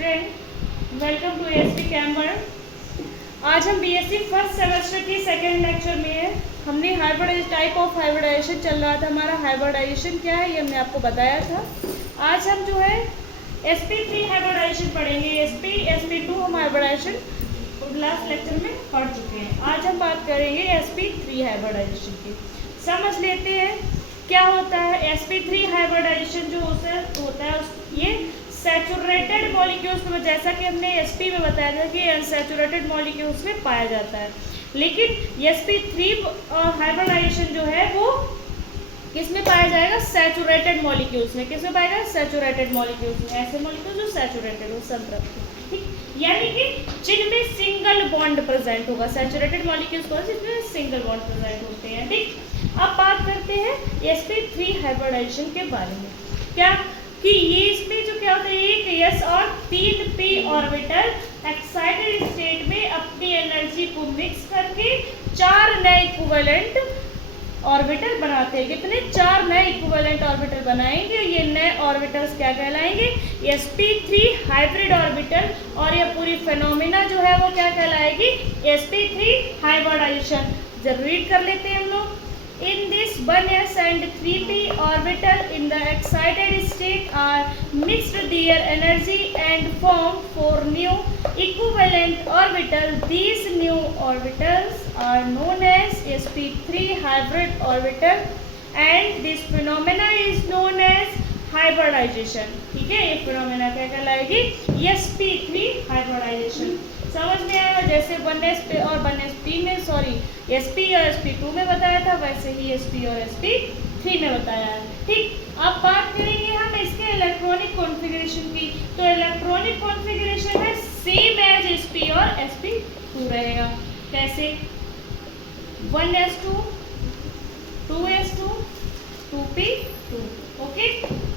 Student, welcome to ASP Camber. आज हम BSc first semester की सेकेंड लेक्चर में है। हमने हाइब्रिडाइजेशन, टाइप ऑफ हाइब्रिडाइजेशन चल रहा था हमारा। हाइब्रिडाइजेशन क्या है ये हमने आपको बताया था। आज हम जो है sp3 हाइब्रिडाइजेशन पढ़ेंगे। sp2 हम हाइब्रिडाइजेशन लास्ट लेक्चर में पढ़ चुके हैं। आज हम बात करेंगे sp3 हाइब्रिडाइजेशन की। समझ लेते हैं क्या होता है। sp3 हाइब्रिडाइजेशन जो होता है ये सैचुरेटेड मॉलिक्यूल्स में, जैसा कि हमने sp में बताया था कि अनसैचुरेटेड मॉलिक्यूल्स में पाया जाता है, लेकिन sp3 हाइब्रिडाइजेशन जो है वो किस में पाया जाएगा? सैचुरेटेड मॉलिक्यूल्स में। किस में पाएगा? सैचुरेटेड मॉलिक्यूल्स में। ऐसे मॉलिक्यूल्स जो सैचुरेटेड हो, संतृप्त, ठीक, यानी कि जिनमें सिंगल बॉन्ड प्रेजेंट होगा। सैचुरेटेड मॉलिक्यूल्स कौन से? जिनमें सिंगल बॉन्ड प्रेजेंट होते हैं, ठीक। अब बात करते हैं sp3 हाइब्रिडाइजेशन के बारे में। क्या कि ये इसमें जो क्या होता है, एक s और 3 p ऑर्बिटल एक्साइटेड स्टेट में अपनी एनर्जी को मिक्स करके 4 नए इक्विवेलेंट ऑर्बिटल बनाते हैं। कितने? 4 नए इक्विवेलेंट ऑर्बिटल बनाएंगे। ये नए ऑर्बिटल्स क्या कहलाएंगे? sp3 hybrid orbital. और ये पूरी फेनोमेना जो है वो क्या कहलाएगी? sp3 hybridisation. जब रीड कर लेते हैं हम लोग। In this 1s and 3p orbital in the excited state are mixed their energy and form 4 new equivalent orbitals. These new orbitals are known as sp3 hybrid orbital and this phenomena is known as hybridization। ठीक है, ये phenomena क्या कहलाएगी? sp3 hybridization। समझ में आया? जैसे 1s और 1sp में, सॉरी, sp और sp2 में बताया था, वैसे ही sp और sp3 में बताया है, ठीक। अब बात करेंगे हम इसके इलेक्ट्रॉनिक कॉन्फ़िगरेशन की। तो इलेक्ट्रॉनिक कॉन्फ़िगरेशन है सेम एज sp और sp2 रहेगा। कैसे? 1s2 2s2 2p2। Okay,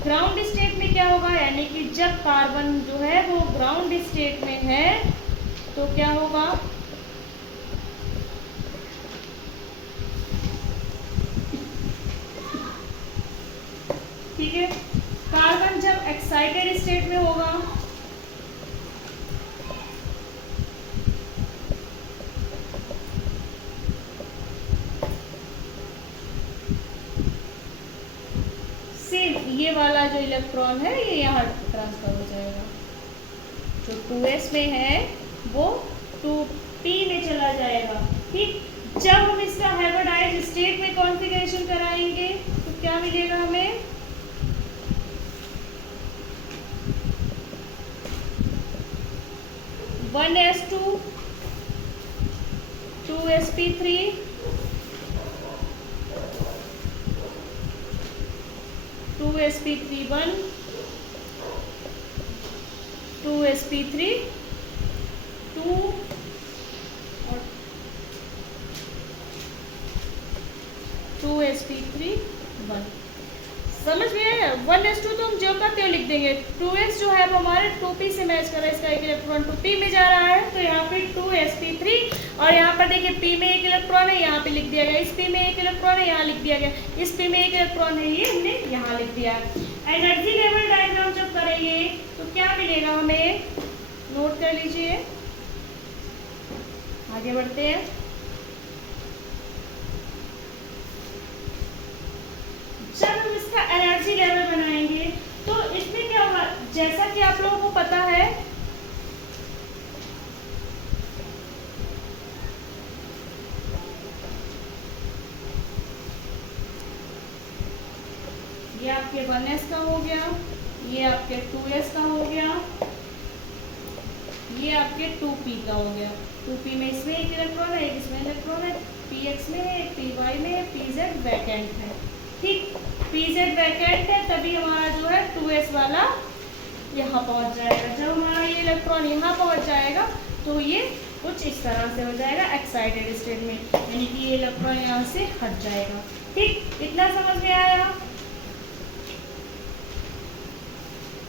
ground state में क्या होगा? यानी कि जब कार्बन जो है वो ग्राउंड स्टेट में है तो क्या होगा? ठीक है, कार्बन जब एक्साइटेड स्टेट में होगा सिर्फ ये वाला जो इलेक्ट्रॉन है ये यहाँ ट्रांसफर हो जाएगा। जो 2s में है वो 2p में चला जाएगा, ठीक। जब हम इसका हाइब्रिडाइज्ड स्टेट में कॉन्फ़िगरेशन कराएंगे तो क्या मिलेगा हमें? One s2 2sp3 2sp3 2sp3 2 और 2sp3 1। समझ में आया? 1s2 तो हम जो का त्यों लिख देंगे। 2s जो है वो हमारे 2p से मैच कर रहा है, इसका एक इलेक्ट्रॉन 2p में जा रहा है, तो यहाँ पे 2sp3 और यहाँ पर देखिए p में एक इलेक्ट्रॉन है, यहाँ पे लिख दिया गया। इस p में एक इलेक्ट्रॉन है, यहाँ लिख दिया गया। इस p में एक इलेक्ट्रॉन है, ये हमने यहाँ लिख दिया। एनर्जी लेवल डायग्राम जब करेंगे तो क्या मिलेगा हमें? नोट कर लीजिए, आगे बढ़ते हैं। जब हम इसका एनर्जी लेवल बनाएंगे तो इसमें क्या होगा? जैसा कि आप लोगों को पता है ये आपके 1s का हो गया, ये आपके 2s का हो गया, ये आपके 2p का हो गया। 2p में इसमें एक इलेक्ट्रॉन है, एक इसमें इलेक्ट्रॉन है, px में है, एक py में है, pz वैकेंट है, ठीक। pz वैकेंट है तभी हमारा जो है 2s वाला यहाँ पहुँच जाएगा। जब हमारा ये इलेक्ट्रॉन यहाँ पहुँच जाएगा तो ये कुछ इस तरह से हो जाएगा एक्साइटेड स्टेट में, यानी कि ये इलेक्ट्रॉन यहाँ से हट जाएगा, ठीक। इतना समझ में आया?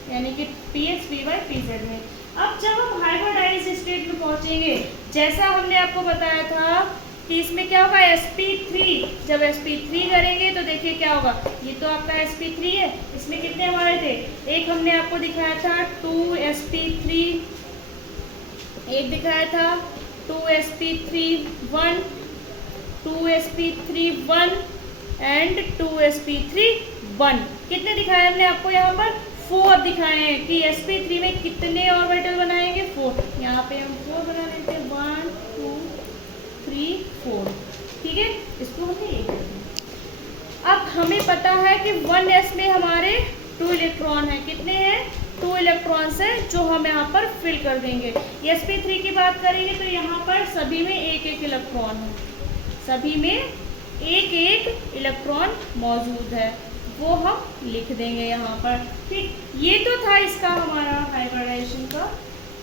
यानी कि px py pz में। अब जब हम हाइब्रिडाइज्ड स्टेट में पहुंचेंगे, जैसा हमने आपको बताया था कि इसमें क्या होगा? sp3। जब sp3 करेंगे तो देखिए क्या होगा? ये तो आपका sp3 है, इसमें कितने हमारे थे? एक हमने आपको दिखाया था 2sp3 एक दिखाया था 2sp3 1, 2sp3 1 एंड 2sp3 1। कितने दिखाए हमने आपको यहाँ पर? 4 दिखाए हैं कि sp3 में कितने ऑर्बिटल बनाएंगे? 4। यहाँ पे हम 4 बना लेते हैं, 1 2 3 4। ठीक है, इसको हमने एक कर दिया। अब हमें पता है कि 1s में हमारे 2 इलेक्ट्रॉन है। कितने हैं? 2 इलेक्ट्रॉन्स है जो हम यहाँ पर फिल कर देंगे। sp3 की बात करेंगे तो यहाँ पर सभी में एक एक इलेक्ट्रॉन है, सभी में एक एक इलेक्ट्रॉन मौजूद है, वो हम लिख देंगे यहाँ पर। ठीक, ये तो था इसका हमारा हाइब्रिडाइजेशन का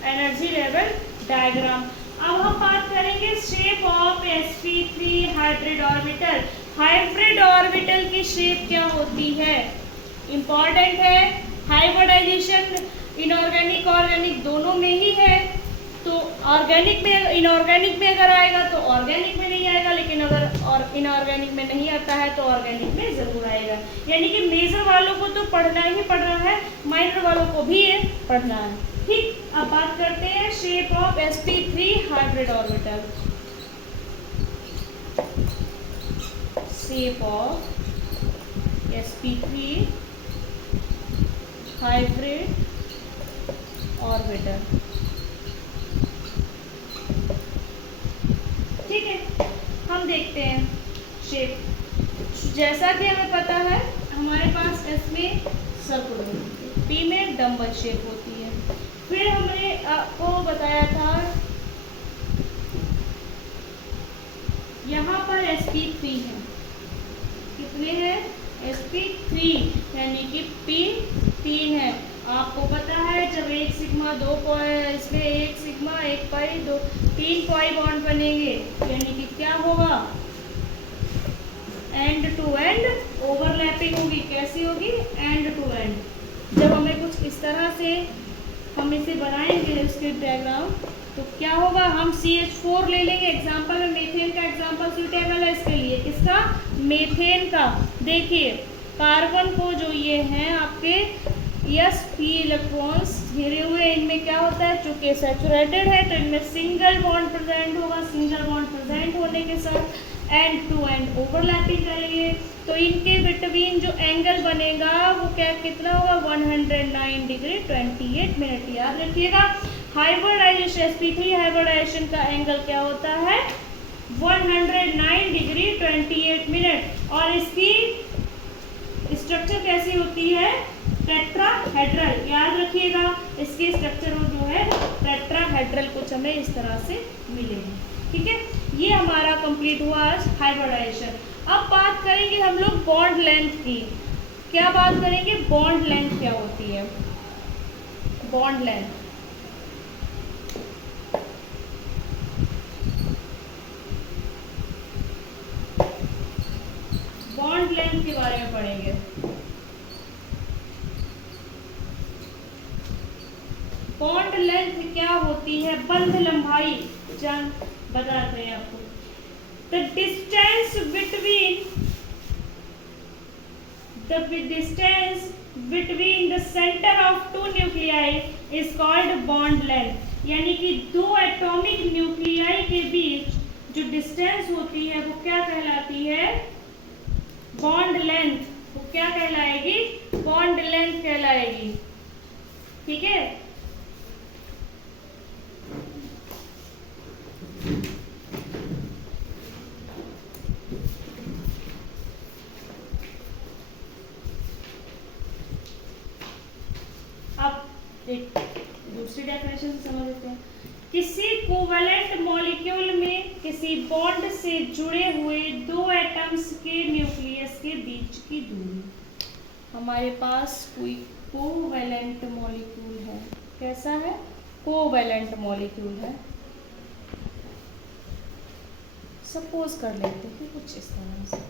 एनर्जी लेवल डायग्राम। अब हम बात करेंगे shape of sp3 hybrid orbital. Hybrid orbital की शेप क्या होती है? इम्पॉर्टेंट है। हाइब्रिडाइजेशन इनऑर्गेनिक ऑर्गेनिक दोनों में ही है, तो ऑर्गेनिक में इनऑर्गेनिक में अगर आएगा तो ऑर्गेनिक में नहीं आएगा, लेकिन अगर और इनऑर्गेनिक में नहीं आता है तो ऑर्गेनिक में ज़रूर आएगा। यानी कि मेजर वालों को तो पढ़ना ही पढ़ना है, माइनर वालों को भी ये पढ़ना है। ठीक, अब बात करते हैं shape of sp3 hybrid orbital. Shape of sp3 hybrid orbital. ठीक है, हम देखते हैं शेप। जैसा कि हमें पता है हमारे पास S में सर्कुलर होती है, P में डम्बल शेप होती है। फिर हमने आपको बताया था यहाँ पर sp3 है। कितने हैं? sp3 यानी कि P 3 है। आपको पता है जब एक सिग्मा 2 इसमें एक सिग्मा 1 पाई 2 3 पाई बॉन्ड बनेंगे, यानी कि क्या होगा? एंड टू एंड ओवरलैपिंग होगी। कैसी होगी? End to end. जब हमें कुछ इस तरह से हम इसे बनाएंगे इसके डायग्राम, तो क्या होगा? हम CH4 ले लेंगे एग्जाम्पल में। मीथेन का एग्जाम्पल सूटेबल है इसके लिए। किसका? मीथेन का। देखिए कार्बन को जो ये हैं आपके sp इलेक्ट्रॉन्स घिरे हुए, इनमें क्या होता है? चूंकि सैचुरेटेड है तो इनमें सिंगल बॉन्ड प्रेजेंट होगा। सिंगल बॉन्ड प्रेजेंट होने के साथ एंड टू एंड ओवरलैपिंग करेंगे, तो इनके बिटवीन जो एंगल बनेगा वो क्या कितना होगा? 109 डिग्री 28 मिनट। याद रखिएगा हाइब्रिडाइजेशन sp3 हाइब्रिडाइजेशन का एंगल क्या होता है? 109 डिग्री 28 मिनट। और इसकी स्ट्रक्चर कैसी होती है? टेट्राहेड्रल। याद रखिएगा इसकी स्ट्रक्चर जो है टेट्राहेड्रल, कुछ हमें इस तरह से मिलेगी। ठीक है, ये हमारा कंप्लीट हुआ आज हाइब्रिडाइजेशन। अब बात करेंगे हम लोग बॉन्ड लेंथ की। क्या बात करेंगे? बॉन्ड लेंथ क्या होती है? बॉन्ड लेंथ, बॉन्ड लेंथ के बारे में पढ़ेंगे। बॉन्ड लेंथ क्या होती है? बंध लंबाई जान बताते हैं आपको। The distance between the centre of two nuclei is called bond length. यानी कि दो एटॉमिक न्यूक्लियाई के बीच जो डिस्टेंस होती है वो क्या कहलाती है? Bond length. वो क्या कहलाएगी? बॉन्ड लेंथ कहलाएगी। ठीक है, अब एक दूसरी डेफिनेशन समझ लेते हैं। किसी कोवैलेंट मॉलिक्यूल में किसी बॉन्ड से जुड़े हुए दो एटम्स के न्यूक्लियस के बीच की दूरी। हमारे पास कोई कोवैलेंट मॉलिक्यूल है। कैसा है? कोवैलेंट मॉलिक्यूल है। सपोज कर लेते हैं कुछ इस तरह से,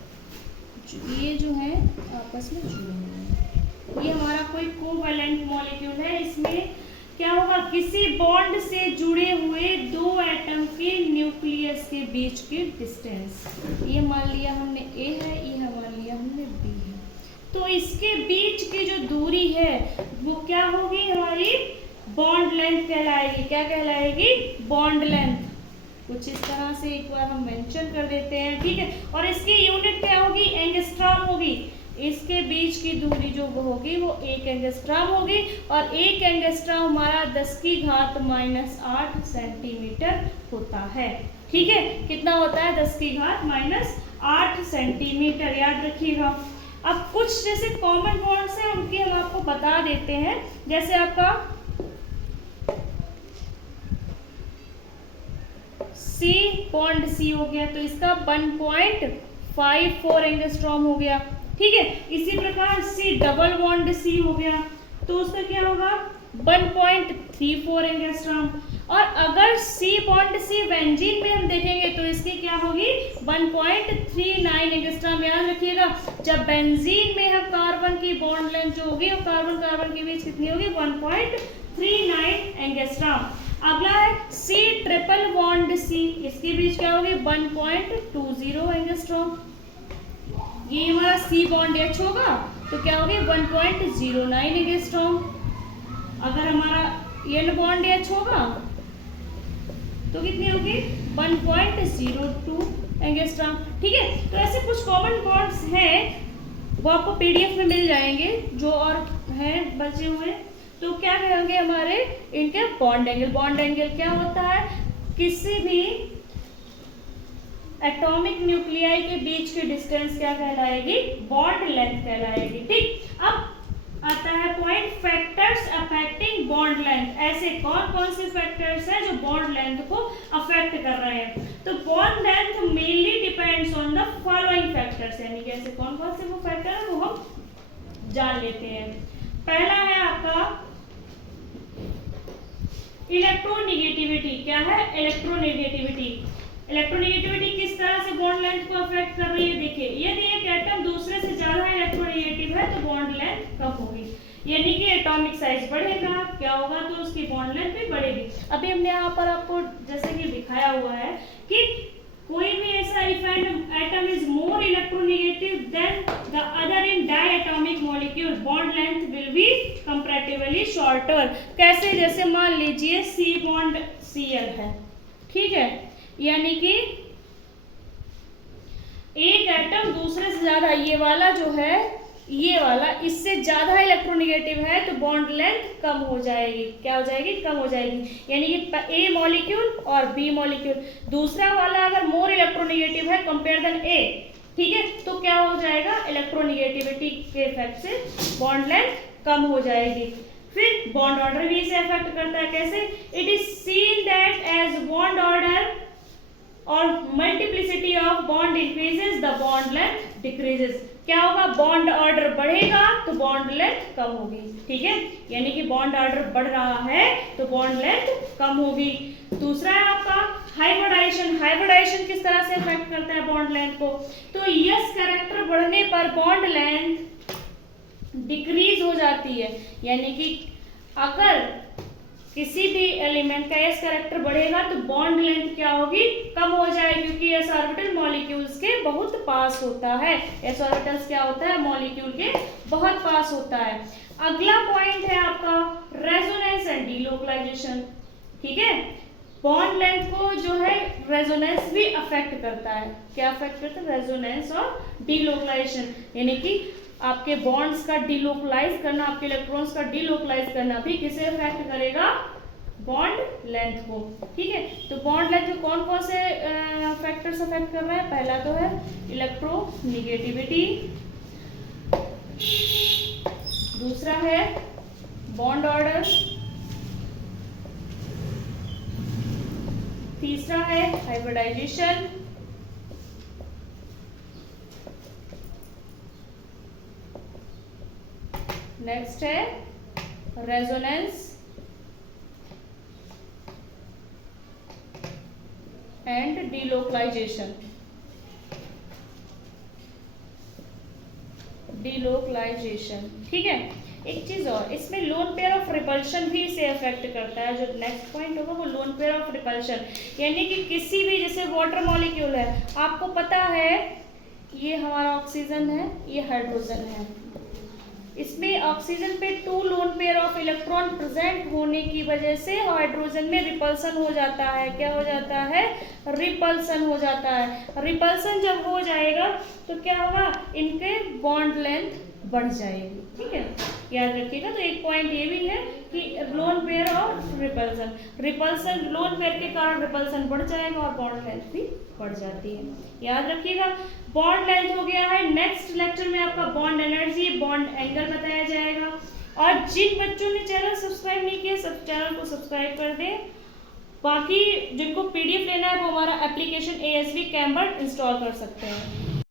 ये जो है आपस में जुड़े हुए हैं। ये हमारा कोई कोवैलेंट मॉलिक्यूल है। इसमें क्या होगा? किसी बॉन्ड से जुड़े हुए दो एटम के न्यूक्लियस के बीच की डिस्टेंस, ये मान लिया हमने A है, ये मान लिया हमने B है। तो इसके बीच की जो दूरी है वो क्या होगी? हमारी बॉन्ड लेंथ कहलाएगी। क्या कहलाएगी? Bond length. कुछ इस तरह से एक बार हम मेंशन कर देते हैं, ठीक है। और इसकी यूनिट क्या होगी? एंगस्ट्रॉम होगी। इसके बीच की दूरी जो होगी वो 1 एंगस्ट्रॉम होगी, और 1 एंगस्ट्रॉम हमारा 10⁻⁻8 सेंटीमीटर होता है, ठीक है। कितना होता है? 10⁻⁻8 सेंटीमीटर, याद रखिएगा। अब कुछ जैसे कॉमन बॉन्ड्स हैं उनकी हम आपको बता देते हैं। जैसे आपका सी बॉन्ड सी हो गया, तो इसका 1.54 एंगस्ट्रॉम हो गया, ठीक है। इसी प्रकार सी डबल बॉन्ड सी हो गया, तो उसका क्या होगा? 1.34 एंगस्ट्रॉम। और अगर सी बॉन्ड सी बेंजीन में हम देखेंगे तो इसकी क्या होगी? 1.39 एंगस्ट्रॉम। याद रखिएगा, जब बेंजीन में हम कार्बन की बॉन्ड लेंथ जो होगी वो कार्बन कार्बन के बीच कितनी होगी? 1.39 एंगस्ट्रॉम। अगला है सी ट्रिपल बॉन्ड सी, इसके बीच क्या होगी? 1.20 एंगस्ट्रॉम। ये हमारा सी बॉन्ड एच होगा तो क्या होगी? 1.09 एंगस्ट्रॉम। अगर हमारा एन बॉन्ड एच होगा तो कितनी होगी? 1.02 एंगस्ट्रॉम, ठीक है। तो ऐसे कुछ कॉमन बॉन्ड्स हैं, वो आपको पीडीएफ में मिल जाएंगे जो और हैं बचे हुए। तो क्या कहेंगे हमारे इनके? Bond angle. बॉन्ड एंगल क्या होता है? किसी भी एटॉमिक न्यूक्लियाई के बीच की डिस्टेंस क्या कहलाएगी? बॉन्ड लेंथ कहलाएगी, ठीक। अब आता है point, factors affecting bond length. ऐसे कौन कौन से फैक्टर्स हैं जो बॉन्ड लेंथ को अफेक्ट कर रहे हैं? तो bond length mainly depends on the following factors, यानी कि ऐसे कौन कौन से वो फैक्टर है वो हम जान लेते हैं। पहला है आपका इलेक्ट्रोनेगेटिविटी। क्या है? इलेक्ट्रोनेगेटिविटी। इलेक्ट्रोनेगेटिविटी किस तरह से बॉन्ड लेंथ को अफेक्ट कर रही है? देखिए, यदि एक एटम दूसरे से ज्यादा इलेक्ट्रोनेगेटिव है तो बॉन्ड लेंथ कम होगी, यानी कि एटॉमिक साइज बढ़ेगा, क्या होगा? तो उसकी बॉन्ड लेंथ भी बढ़ेगी। अभी हमने यहाँ पर आपको जैसे कि दिखाया हुआ है कि कोई भी ऐसा if an atom is more electronegative than the other in diatomic molecule, bond length will be comparatively shorter. कैसे? जैसे मान लीजिए सी बॉन्ड Cl है, ठीक है, यानी कि एक एटम दूसरे से ज्यादा, ये वाला जो है, ये वाला इससे ज्यादा इलेक्ट्रोनेगेटिव है तो बॉन्ड लेंथ कम हो जाएगी। क्या हो जाएगी? कम हो जाएगी। यानी कि ए मॉलिक्यूल और बी मॉलिक्यूल, दूसरा वाला अगर मोर इलेक्ट्रोनेगेटिव है कंपेयर देन ए, ठीक है, तो क्या हो जाएगा? इलेक्ट्रोनेगेटिविटी के इफेक्ट से बॉन्ड लेंथ कम हो जाएगी। फिर बॉन्ड ऑर्डर भी इसे अफेक्ट करता है। कैसे? It is seen that as bond order और multiplicity of bond increases the bond length decreases. क्या होगा? बॉन्ड ऑर्डर बढ़ेगा तो बॉन्ड लेंथ कम होगी, ठीक है, यानी कि बॉन्ड ऑर्डर बढ़ रहा है तो बॉन्ड लेंथ कम होगी। दूसरा है आपका हाइब्रिडाइजेशन। हाइब्रिडाइजेशन किस तरह से अफेक्ट करता है बॉन्ड लेंथ को? तो यस कैरेक्टर बढ़ने पर बॉन्ड लेंथ डिक्रीज हो जाती है, यानी कि अगर किसी भी एलिमेंट का एस कैरेक्टर बढ़ेगा तो बॉन्ड लेंथ क्या होगी? कम हो जाएगी, क्योंकि एस ऑर्बिटल मॉलिक्यूल्स के बहुत पास होता है। एस ऑर्बिटल्स क्या होता है? मॉलिक्यूल के बहुत पास होता है। अगला पॉइंट है आपका रेजोनेंस एंड डीलोकलाइजेशन, ठीक है। बॉन्ड लेंथ को जो है रेजोनेंस भी अफेक्ट करता है। क्या अफेक्ट करता है? रेजोनेंस और डीलोकलाइजेशन, यानी कि आपके बॉन्ड्स का डीलोकलाइज करना, आपके इलेक्ट्रॉन्स का डीलोकलाइज करना भी किसे अफेक्ट करेगा? बॉन्ड लेंथ को, ठीक है। तो बॉन्ड लेंथ में कौन कौन से फैक्टर्स अफेक्ट कर रहे हैं? पहला तो है इलेक्ट्रोनेगेटिविटी, दूसरा है बॉन्ड ऑर्डर, तीसरा है हाइब्रिडाइजेशन, नेक्स्ट है रेजोनेंस एंड डीलोकलाइजेशन। डीलोकलाइजेशन, ठीक है। एक चीज और, इसमें लोन पेयर ऑफ रिपल्शन भी इसे अफेक्ट करता है। जो नेक्स्ट पॉइंट होगा वो लोन पेयर ऑफ रिपल्शन, यानी कि किसी भी, जैसे वाटर मॉलिक्यूल है, आपको पता है ये हमारा ऑक्सीजन है, ये हाइड्रोजन है, इसमें ऑक्सीजन पे 2 lone pair of electron present होने की वजह से हाइड्रोजन में रिपल्सन हो जाता है। क्या हो जाता है? रिपल्सन हो जाता है। रिपल्सन जब हो जाएगा तो क्या होगा? इनके बॉन्ड लेंथ बढ़ जाएगी। ठीक है, याद रखिएगा। तो एक पॉइंट ये भी है कि लोन पेयर और रिपल्सन, रिपल्सन लोन पेयर के कारण रिपल्सन बढ़ जाएगा और बॉन्ड लेंथ भी बढ़ जाती है। याद रखिएगा। बॉन्ड लेंथ हो गया है। नेक्स्ट लेक्चर में आपका बॉन्ड एनर्जी, बॉन्ड एंगल बताया जाएगा। और जिन बच्चों ने चैनल सब्सक्राइब नहीं किया, सब चैनल को सब्सक्राइब कर दें। बाकी जिनको पीडीएफ लेना है वो हमारा एप्लीकेशन ASV कैम्बर्ड इंस्टॉल कर सकते हैं।